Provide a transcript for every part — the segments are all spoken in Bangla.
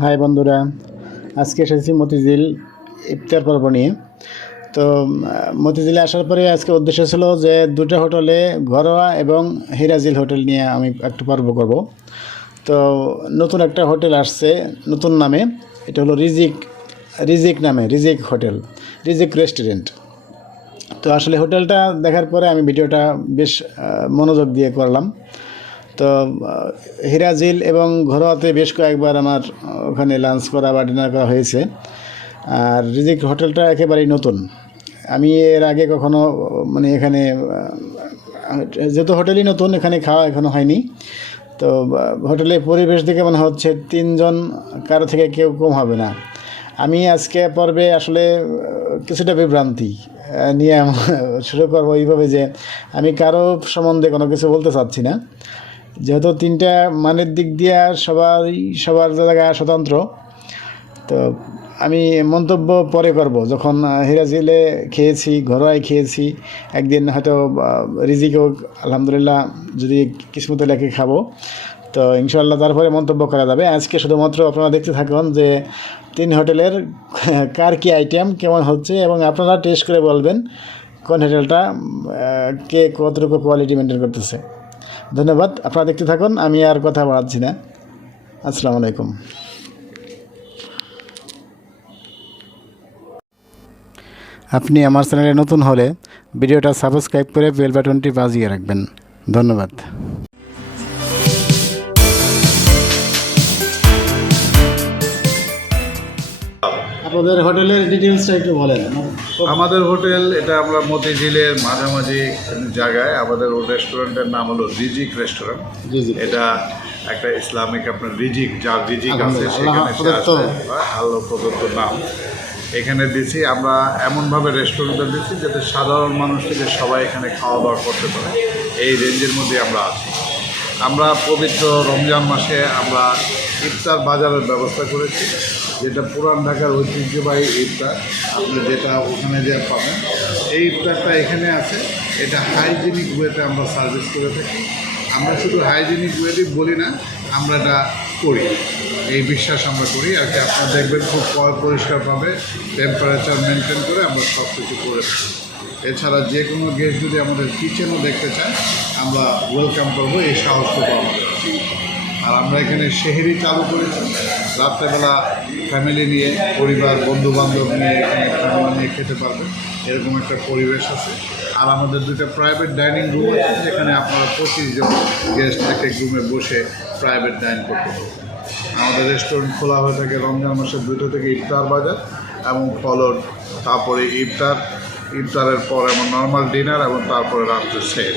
হাই বন্ধুরা, আজকে এসেছি মতিঝিল ইফতার পর্ব নিয়ে। তো মতিঝিলে আসার পরে আজকে উদ্দেশ্য ছিল যে দুটো হোটেলে, ঘরোয়া এবং হিরাজিল হোটেল নিয়ে আমি একটা পর্ব করব। তো নতুন একটা হোটেল আসছে নতুন নামে, এটা হলো রিজিক নামে, রিজিক হোটেল, রিজিক রেস্টুরেন্ট। তো আসলে হোটেলটা দেখার পরে আমি ভিডিওটা বেশ মনোযোগ দিয়ে করলাম। তো হিরাজিল এবং ঘরোয়াতে বেশ কয়েকবার আমার ওখানে লাঞ্চ করা বা ডিনার করা হয়েছে। আর রিজিক হোটেলটা একেবারেই নতুন, আমি এর আগে কখনো এখানে যেহেতু হোটেলই নতুন, এখানে খাওয়া এখনও হয়নি। তো হোটেলের পরিবেশ দেখে মনে হচ্ছে তিনজন কারো থেকে কেউ কম হবে না। আমি আজকে পর্বে আসলে কিছুটা বিভ্রান্তি নিয়ে শুরু করবো এইভাবে যে আমি কারো সম্বন্ধে কোনো কিছু বলতে চাচ্ছি না, যেহেতু তিনটা মানের দিক দিয়ে সবার জায়গা স্বতন্ত্র। তো আমি মন্তব্য পরে করব, যখন হিরাজিলে খেয়েছি, ঘরোয়ায় খেয়েছি, একদিন হয়তো রিজিকেও আলহামদুলিল্লাহ যদি কিসমতে লেখে খাবো, তো ইনশাআল্লাহ তারপরে মন্তব্য করা যাবে। আজকে শুধুমাত্র আপনারা দেখতে থাকুন যে তিন হোটেলের কার কী আইটেম কেমন হচ্ছে, এবং আপনারা টেস্ট করে বলবেন কোন হোটেলটা কে কতটুকু কোয়ালিটি মেনটেন করতেছে। ধন্যবাদ, আপনারা দেখতে থাকুন, আমি আর কথা বাড়াচ্ছি না। আসসালামু আলাইকুম। আপনি আমার চ্যানেলে নতুন হলে ভিডিওটা সাবস্ক্রাইব করে বেল বাটনটি বাজিয়ে রাখবেন। ধন্যবাদ। আপনাদের হোটেলের ডিটেলসটা একটু বলেন। আমাদের হোটেল এটা আমরা মতিঝিলের মাঝামাঝি জায়গায়, আমাদের রেস্টুরেন্টের নাম হলো রিজিক রেস্টুরেন্ট। এটা একটা ইসলামিক আপনার রিজিক, যার রিজিক আছে সেখানে আল্লাহ প্রদত্ত নাম। এখানে দিচ্ছি আমরা এমনভাবে রেস্টুরেন্টটা দিচ্ছি যাতে সাধারণ মানুষ থেকে সবাই এখানে খাওয়া দাওয়া করতে পারে, এই রেঞ্জের মধ্যে আমরা আছি। আমরা পবিত্র রমজান মাসে আমরা ইফতার বাজারের ব্যবস্থা করেছি, যেটা পুরান ঢাকার ঐতিহ্যবাহী ইফতার। আপনি যেটা ওখানে যে পাবেন, এই ইফতারটা এখানে আছে। এটা হাইজিনিক ওয়েতে আমরা সার্ভিস করে থাকি। আমরা শুধু হাইজিনিক ওয়েতে বলি না, আমরা এটা করি, এই বিশ্বাস আমরা করি আর কি। আপনারা দেখবেন খুব পরিষ্কারভাবে টেম্পারেচার মেনটেন করে আমরা সব কিছু করে থাকি। এছাড়া যে কোনো গেস্ট যদি আমাদের কিচেনও দেখতে চান, আমরা ওয়েলকাম করবো, এই সাহসটুকু আমাদের আছে। আর আমরা এখানে সেহরি চালু করেছি, রাত্রেবেলা ফ্যামিলি নিয়ে, পরিবার বন্ধুবান্ধব নিয়ে এখানে ফ্যামিলি নিয়ে খেতে পারবেন, এরকম একটা পরিবেশ আছে। আর আমাদের দুটো প্রাইভেট ডাইনিং রুম আছে, যেখানে আপনারা 25 জন গেস্ট এক এক রুমে বসে প্রাইভেট ডাইন করতে পারবেন। আমাদের রেস্টুরেন্ট খোলা হয়ে থাকে রমজান মাসের 2টা থেকে ইফতার বাজার, এবং ফলোড তারপরে ইফতারের পর এবং নর্মাল ডিনার, এবং তারপরে রাত্রে সেল।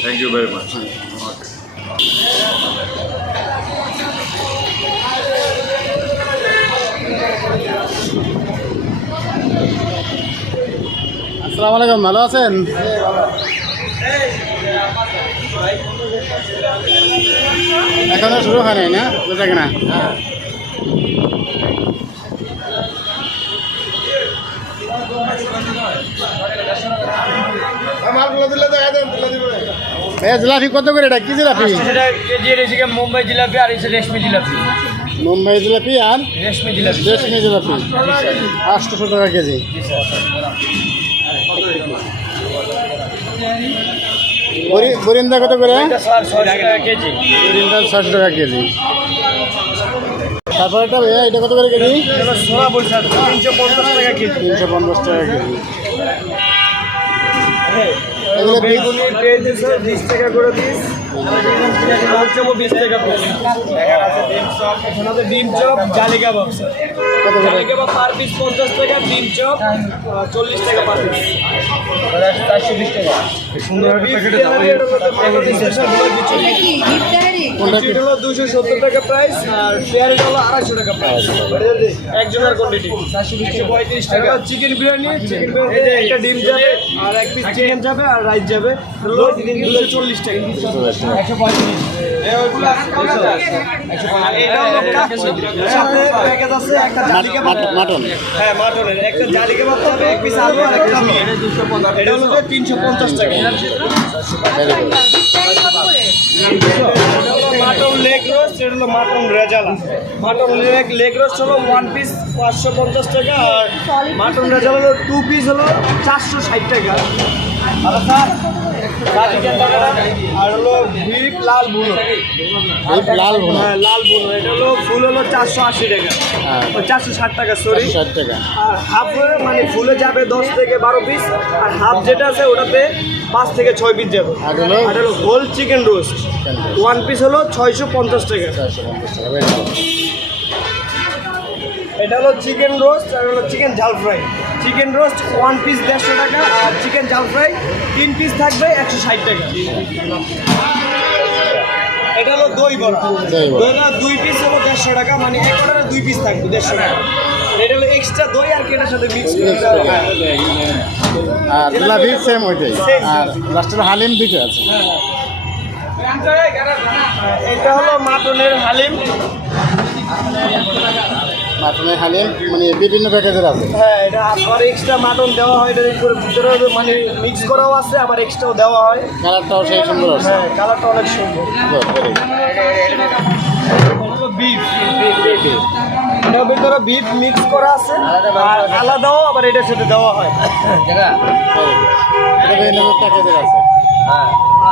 Thank you very much. আসসালামু আলাইকুম, ভালো আছেন? এখনো শুরু হয় নাই না, বুঝা কিনা? জিলাপি কত করে? এটা কি জিলাপি? মুম্বাই জিলাপি আর রেশমি জিলাপি। মুম্বাই জিলাপি আর রেশমি জিলাপি। 800 টাকা কেজি। বরিন্দা কত করে? 600 টাকা কেজি। বরিন্দা 600 টাকা কেজি। তারপরে এটা ভাইয়া, এটা কত করে কেজি? 350 টাকা কেজি। 350 টাকা কেজি। এগুলো বেগুনের পেঁয়াজ 20 টাকা করে পিস, 20 টাকা পিস। এখানে আছে ডিম চপ, জালি কাবাব। জালি কাবাব পার পিস 50 টাকা, ডিম চপ 40 টাকা পার পিস, 420 টাকা। সুন্দর একটা প্যাকেটে দাও। এটা হলো 270 টাকা প্রাইস, আর পেয়ার হলো 250 টাকা প্রাইস। একজনের কোয়ান্টিটি 435 টাকা। চিকেন বিরিয়ানি, একটা ডিম যাবে আর এক পিস চিকেন যাবে আর রাইস যাবে, 240 টাকা। 135। সাথে প্যাকেজ আছে একটা জালি কাবাব, মাটন। হ্যাঁ, মাটনের একটা জালি কাবাব যাবে, এক পিস আলু আর একটা মিট। এটা হলো 350 টাকা। মাটন লেগ রোস্ট, এটা হলো mutton rezala. Mutton leg roast হলো 1 পিস 550 টাকা, আর মাটন রেজালা হলো 2 পিস হলো 460 টাকা। আর হলো বিফ লাল বুনো, লাল ভুনা হ্যাঁ লাল বুনো, এটা হলো ফুল হলো 480 টাকা, 460 টাকা সরি। 60 টাকা। আর হাফ মানে ফুলে যাবে 10 থেকে 12 পিস, আর হাফ যেটা আছে ওটাতে 5 থেকে 6 পিস যাবে। আর হলো আর হলো হোল চিকেন রোস্ট 1 পিস হলো 650 টাকা। 450 টাকা, বেশ ভালো। এটা হলো চিকেন রোস্ট, আর হলো চিকেন ঝাল ফ্রাই। চিকেন রোস্ট 1 পিস 150 টাকা, আর চিকেন ঝাল ফ্রাই 3 পিস থাকবে 160 টাকা। এটা হলো দই বড়া, দই বড়া। দইটা 2 পিস হলো 150 টাকা, মানে এক অর্ডারে 2 পিস থাকবে 150 টাকা। এটা হলো এক্সট্রা দই আর কেটার সাথে মিক্স করে। আর জিলাপি সেম ওইটাই। Same, আর লাস্টের হালিম দুটো আছে। এটা হলো মাটনের হালিম। মাটনের হালিম মানে বিভিন্ন প্যাকেজের আছে। হ্যাঁ, এটা আবার এক্সট্রা মাটন দেওয়া হয়, এটার ভিতরে মানে মিক্স করাও আছে, আবার এক্সট্রাও দেওয়া হয়। কালারটাও সেই সুন্দর আছে। হ্যাঁ, কালারটা অনেক সুন্দর। বিফ, এটার ভিতরে বিফ মিক্স করা আছে, আর আলাদাও আবার এটার সাথে দেওয়া হয়। বিভিন্ন প্যাকেজের আছে।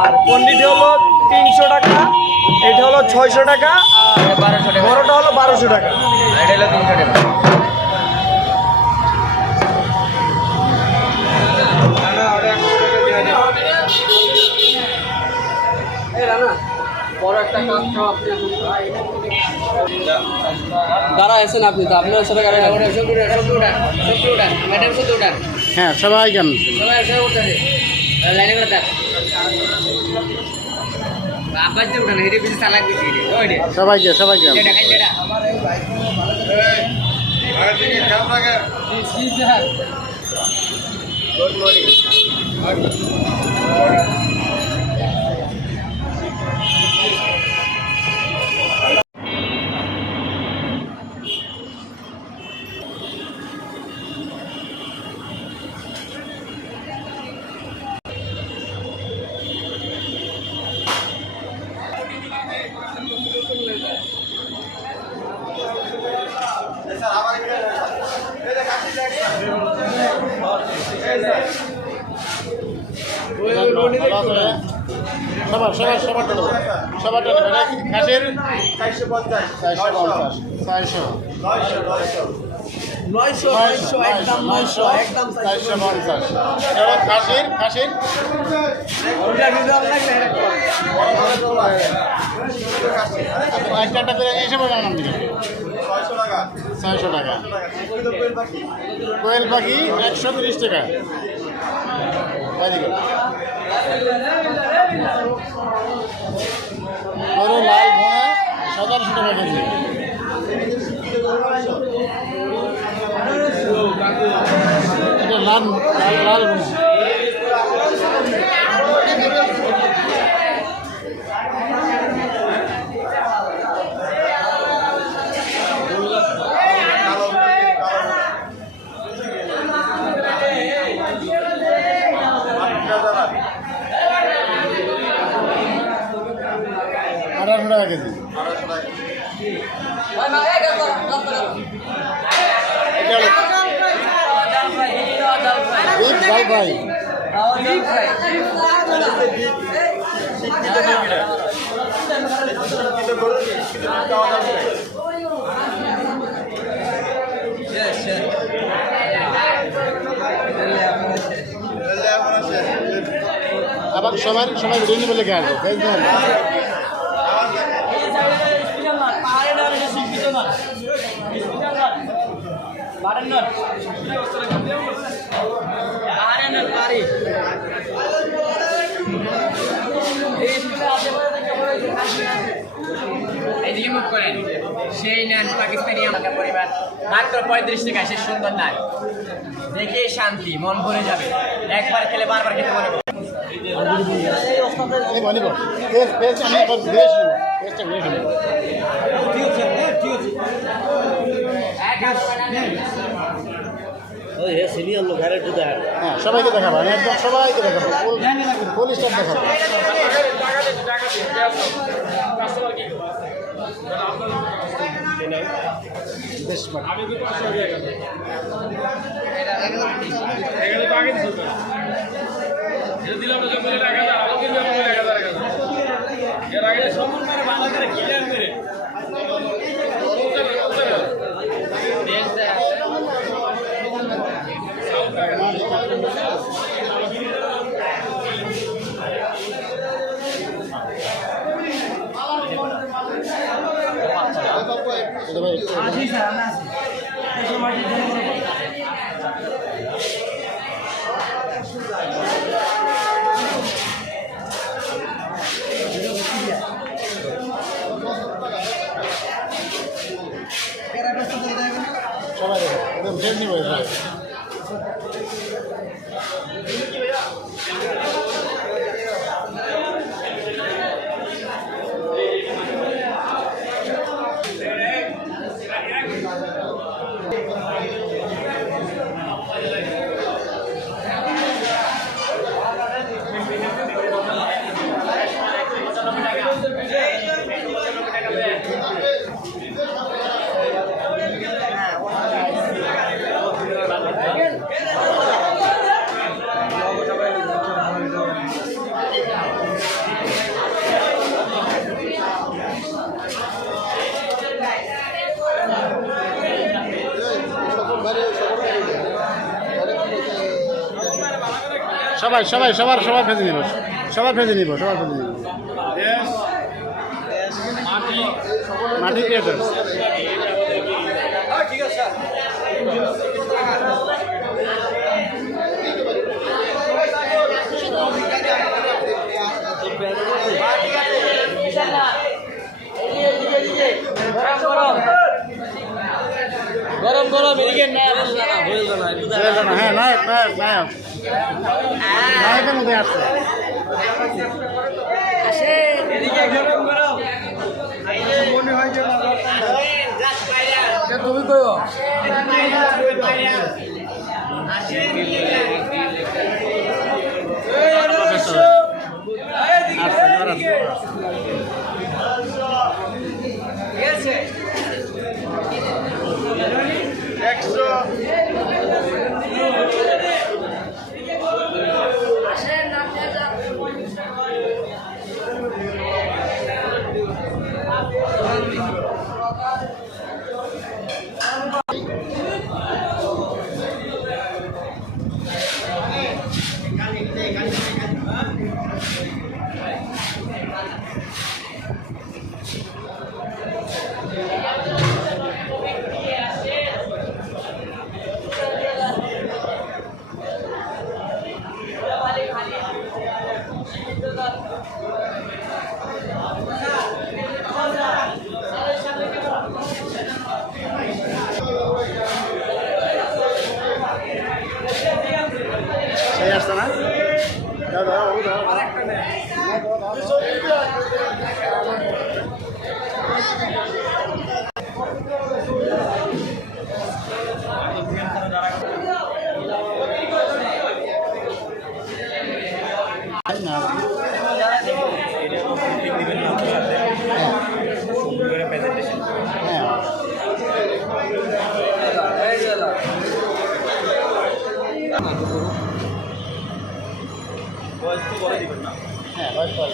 আর পন্ডিট হলো 300 টাকা, এটা হলো 600 টাকা, আর বড়টা হলো 1200 টাকা। দাঁড়া আছেন আপনি তো আপনার সাথে গাড়ি হ্যাঁ, সবাই কেন সবাইকে সবাইকে সবার সবার সবারটা দেবো, সবারটা দেবো। খাসির 450, 400, 900, একদম 900, একদম 450। এবার খাসির একটা করে এসে বলে নাম দিলেন 600 টাকা। কোয়েল পাখি 130 টাকা। গরু লাল ভোনা 1700 টাকা কেজি। এটা লাল লাল ভোনা। আঠারোশো টাকা কেজি। ভাই ভাই আবার সবাই সবাই ভিডিও নিয়ে বলে কে আসবে এদিকে মুখ করেন সেই নেন পাকিস্তানি আমাদের পরিবার মাত্র 35 টাকা। সে সুন্দর নান দেখে শান্তি মন ভরে যাবে। একবার খেলে বারবার খেতে মনে হবে। হ্যাঁ সবাইকে দেখাবো, আমি একদম সবাইকে দেখাবো, ফুল স্টাফ দেখাবো। বেশ আমি কিন্তু 500 দিয়ে গেল এখানে তো আগে দিছিল এটা দিলাম না যখন টাকা দাও আমাকে দিলাম 1000 এর আগে সম্পূর্ণ করে ভালো করে ক্লিয়ার করে সবাই দেখো, একদম শেষ নিব সবাই। সবাই সবাই সবার সবার ফেজে নিব, সবার ফেজে নিব, সবার ফেজে নিব। মাটি ক্রিয়েটার ঠিক আছে গরম গরম এদিকে না হ্যাঁ নায়ক নায়ক নায়ক নায়কের মধ্যে আসছে। এদিকে গরম গরম মনে হয় যে তুমি কইও সেই আসছে না? দাও দাও ও দাও। হ্যাঁ ভয়েস কল।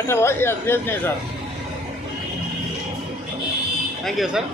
একটা ভয়েস নেই স্যার। Thank you sir.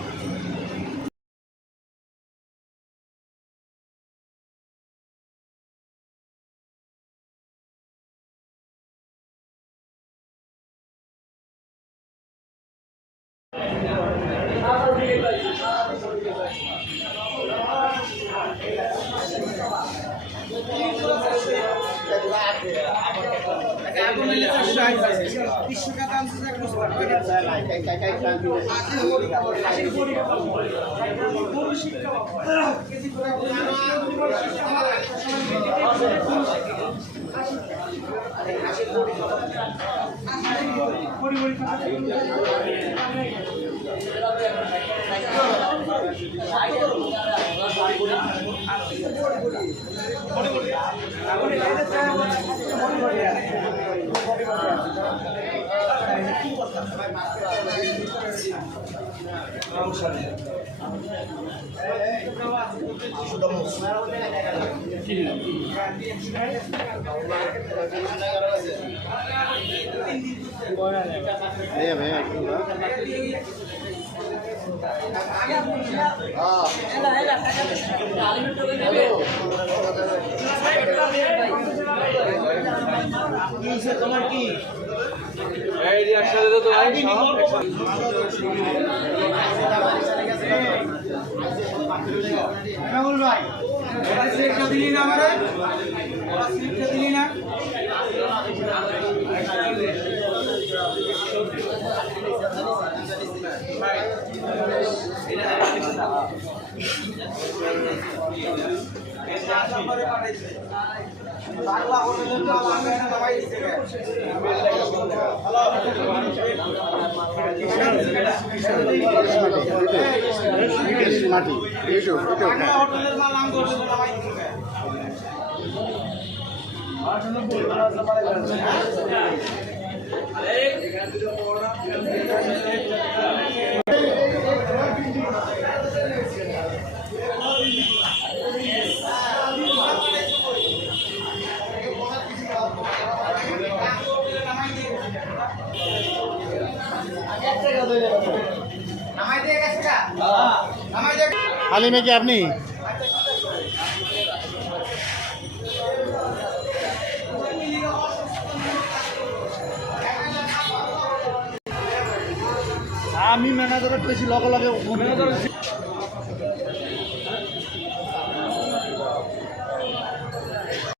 হালিমে কি আপনি? আমি ম্যানেজারের বেশি লগে